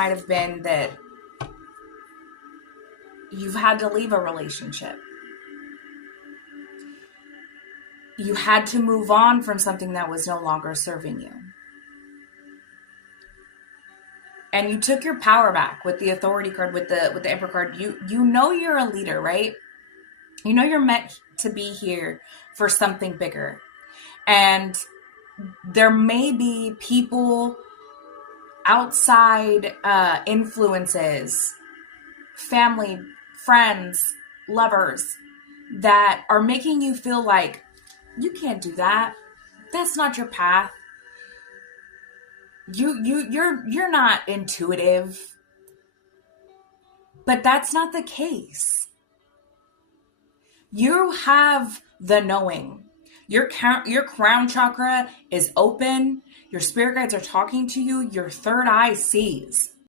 might have been that you've had to leave a relationship. You had to move on from something that was no longer serving you. And you took your power back with the authority card, with the Emperor card. You know you're a leader, right? You know you're meant to be here for something bigger. And there may be people outside influences, family, friends, lovers that are making you feel like you can't do that. That's not your path. You're not intuitive. But that's not the case. You have the knowing. Your crown chakra is open. Your spirit guides are talking to you. Your third eye sees.